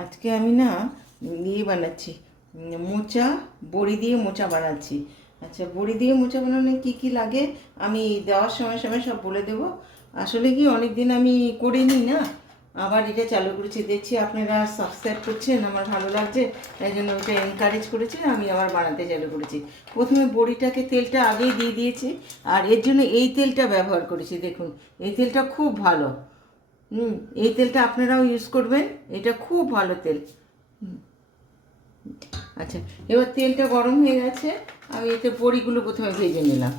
আজকে আমি না ইয়ে বানাচ্ছি, মোচা, বড়ি দিয়ে মোচা বানাচ্ছি। আচ্ছা, বড়ি দিয়ে মোচা বানানো কী কী লাগে আমি দেওয়ার সময় সময় সব বলে দেবো। আসলে কি অনেক দিন আমি করিনি না, আবার এটা চালু করেছি, দেখছি আপনারা সাবস্ক্রাইব করছেন, আমার ভালো লাগছে, তাই জন্য ওটা এনকারেজ করেছে, আমি আবার বানাতে চালু করেছি। প্রথমে বড়িটাকে তেলটা আগেই দিয়ে দিয়েছি, আর এর জন্য এই তেলটা ব্যবহার করেছি। দেখুন, এই তেলটা খুব ভালো। এই তেলটা আপনারাও ইউজ করবেন, এটা খুব ভালো তেল। আচ্ছা, এবার তেলটা গরম হয়ে গেছে, আমি এতে বড়িগুলো প্রথমে ভেজে নিলাম।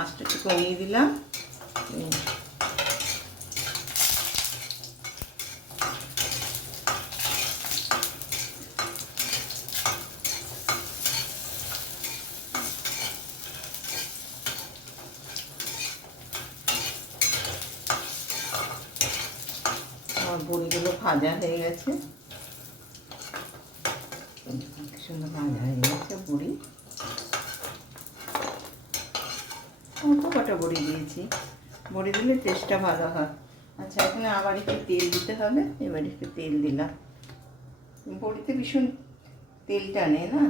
আঁচটা একটু কমিয়ে দিলাম। আমার বড়িগুলো ভাজা হয়ে গেছে, সুন্দর ভাজা হয়ে গেছে বড়ি। অল্প কটা বড়ি দিয়েছি, বড়ি দিলে টেস্টটা ভালো হয়। আচ্ছা, এখানে আবার একটু তেল দিতে হবে, এবার একটু তেল দিলাম। বড়িতে ভীষণ তেল টানে না।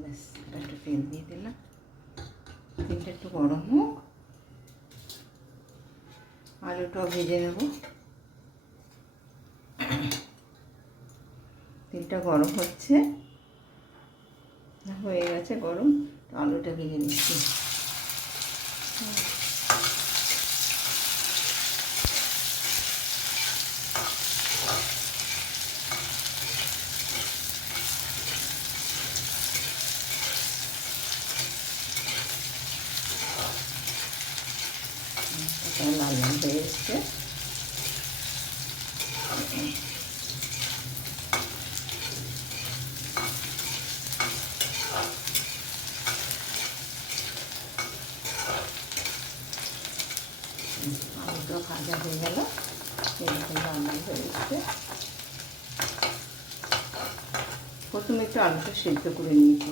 ব্যাস, একটু তেল দিয়ে দিলাম, তেলটা একটু গরম হোক, আলুটাও ভেজে নেব। তেলটা গরম হচ্ছে, হয়ে গেছে গরম, আলুটা ভেজে নিচ্ছি। লাল লাল হয়ে এসছে। আলুটা ভাজা হয়ে গেল, এরকম লাল লাল হয়ে এসছে। প্রথমে একটু আলুটা সেদ্ধ করে নিয়েছি,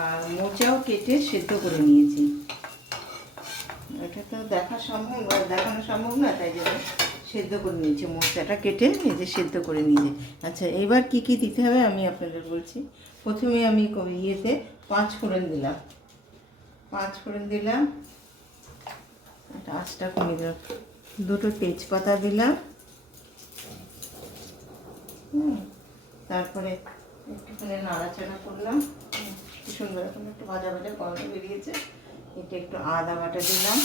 আর মোচাও কেটে সেদ্ধ করে নিয়েছি। এটা তো দেখানো সম্ভব না, তাই জন্য সেদ্ধ করে নিয়েছি। মোচাটা কেটে এই যে সেদ্ধ করে নিয়েছি। আচ্ছা, এবার কি কি দিতে হবে আমি আপনাদের বলছি। প্রথমে আমি ইয়েতে 5 ফোড়ন দিলাম, 5 ফোড়ন দিলাম, আঁচটা কমিয়ে দিলাম, 2টো তেজপাতা দিলাম। তারপরে একটুখানি নাড়াচাড়া করলাম, কি সুন্দর এখন একটু ভাজা ভাজা গন্ধ বেরিয়েছে। এটা একটু আদা বাটা দিলাম।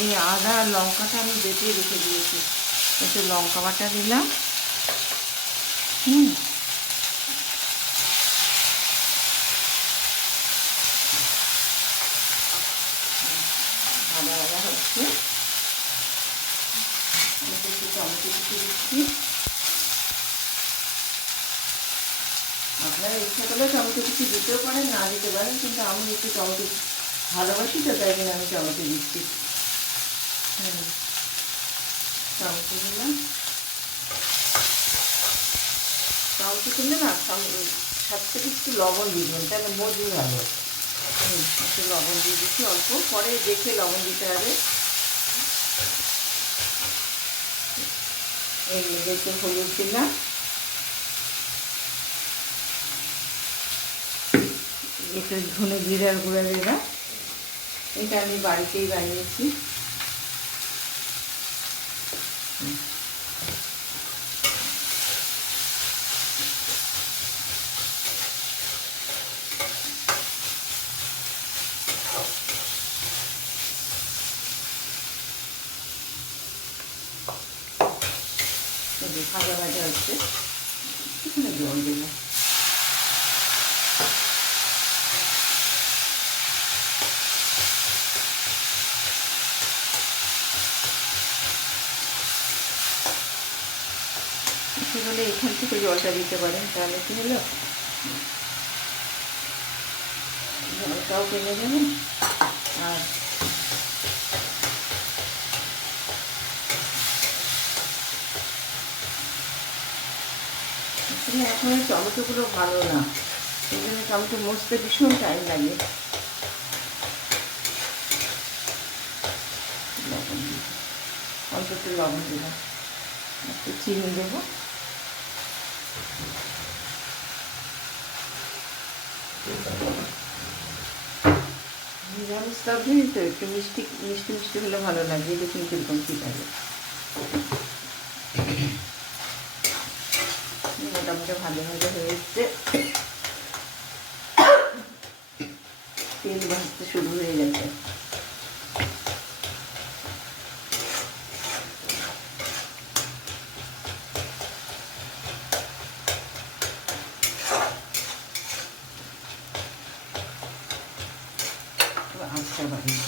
এই আদা আর লঙ্কাটা আমি বেটে রেখে দিয়েছি, একটু লঙ্কা বাটা দিলাম। ভাজা ভাজা হচ্ছে, একটু টমেটো কুচি দিচ্ছি। আপনারা ইচ্ছা করলে টমেটো কুচি দিতেও পারেন, না দিতে পারেন, কিন্তু আমি একটু টমেটো ভালোবাসি তো, তাই জন্য আমি টমেটো দিচ্ছি। টমেটো দিলাম। টমেটো দিলে না সাথে থেকে একটু লবণ দিবেন, তাহলে মজে ভালো। একটু লবণ দিয়ে দিচ্ছি অল্প, পরে দেখে লবণ দিতে হবে। এই একটু হলুদ দিলাম, একটু ধনে জিরার গুঁড়া দিলাম, এটা আমি বাড়িতেই বানিয়েছি। ভাজা ভাজা হচ্ছে, এখানে জল দিলাম। বলে এখান থেকে জলটা দিতে পারেন, তাহলে কি হলো, জলটাও পেয়ে যাবেন। আর আসলে এখন এই টমেটোগুলো ভালো না, সেই জন্য টমেটো মজতে ভীষণ টাইম লাগে। অল্প একটু লবণ দিলাম, একটু চিনি দেবো। নিরামিষ তরকারি তো একটু মিষ্টি মিষ্টি মিষ্টি হলে ভালো লাগে। দেখুন কীরকম কী লাগে। মোটামুটি ভালো ভালো হয়ে এসছে, তেল ভাজতে শুরু হয়ে গেছে। আচ্ছা বাড়িয়ে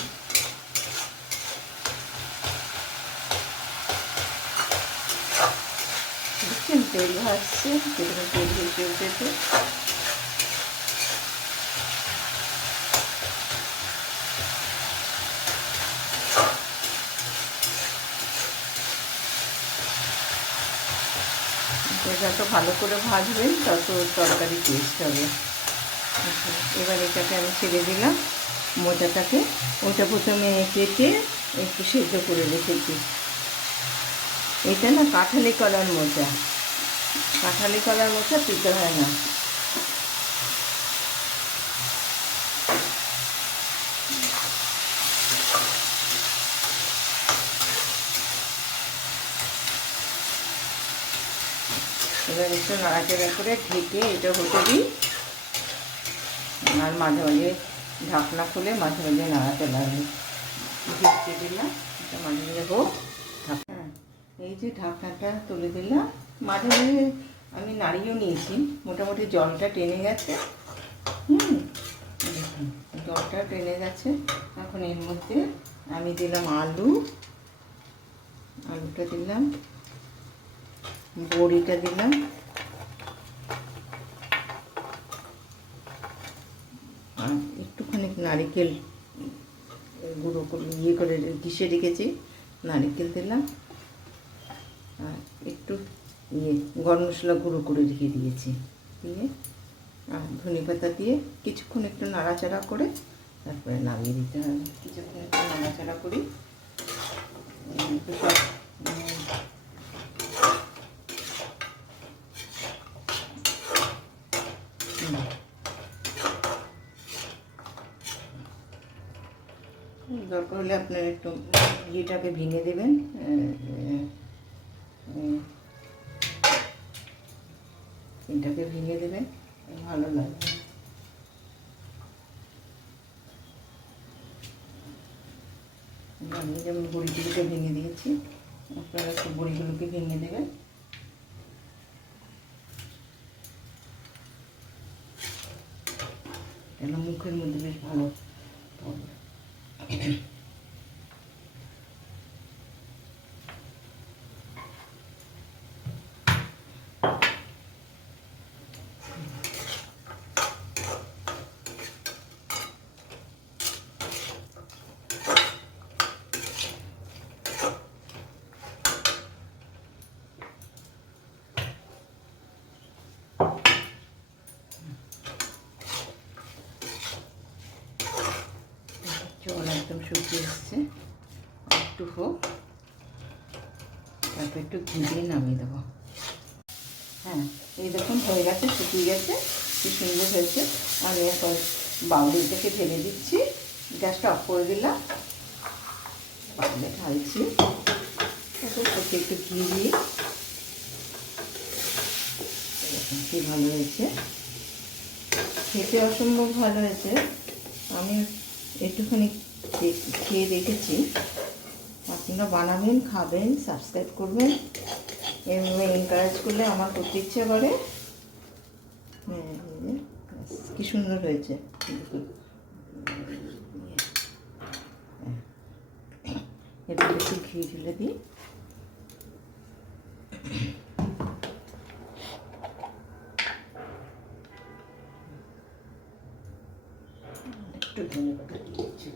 দেখছেন তেল ভাজছে, যেরকম তেল ভেসে উঠেছে। যত ভালো করে ভাজবেন তত তরকারি টেস্ট হবে। এবার এটাকে আমি ছেড়ে দিলাম মোচাটাকে। ওটা প্রথমে কেটে একটু সেদ্ধ করে রেখেছি। এটা না কাঁঠালি কলার মোচা, কাঁঠালি কলার মোচা পিতে হয় না। এবার একটু নাড়াচাড়া করে ঢেকে এটা হতে দিই, আর মাঝে মাঝে ঢাকনা খুলে মাঝে মাঝে নাড়াতে লাগবে। ঢেকে দিলাম, এটা মাঝে মাঝে হোক। হ্যাঁ, এই যে ঢাকনাটা তুলে দিলাম, মাঝে মাঝে আমি নাড়িয়েও নিয়েছি। মোটামুটি জলটা টেনে গেছে। দেখুন জলটা টেনে গেছে। এখন এর মধ্যে আমি দিলাম আলুটা দিলাম, বড়িটা দিলাম, আর একটুখানি নারকেল গুঁড়ো করে করে ঘিষে রেখেছি, নারকেল দিলাম, আর একটু গরম মশলা গুঁড়ো করে রেখে দিয়েছি, দিয়ে আর ধনেপাতা দিয়ে কিছুক্ষণ একটু নাড়াচাড়া করে তারপরে নামিয়ে দিতে হবে। কিছুক্ষণ একটু নাড়াচাড়া করি, সব দরকার হলে আপনার একটু ঘিটাকে ভেঙে দেবেন, এটাকে ভেঙে দেবেন, ভালো লাগবে। আমি যেমন বড়িগুলোকে ভেঙে দিয়েছি, আপনারা একটু বড়িগুলোকে ভেঙে দেবেন। এটা মুখের মধ্যে বেশ ভালো পড়বে। জল একদম শুকিয়ে এসছে, একটু হোক, তারপর একটু ঘি দিয়ে নামিয়ে দেবো। হ্যাঁ, এই দেখুন হয়ে গেছে, শুকিয়ে গেছে, কি সুন্দর হয়েছে। আমি এখন বাউলটাকে ঢেলে দিচ্ছি, গ্যাসটা অফ করে দিলাম, বাউলে ঢালছি, একটু ঘি দিয়ে। দেখুন কী ভালো হয়েছে, খেতে অসম্ভব ভালো হয়েছে। আমি একটুখানি খেয়ে দেখেছি, আপনারা বানাবেন, খাবেন, সাবস্ক্রাইব করবেন, এভাবে এনকারেজ করলে আমার করতে ইচ্ছে করে। হ্যাঁ, কি সুন্দর হয়েছে। এবার একটু ঘি ঢেলে দিই, একটু ধনে পাতা দিয়েছি।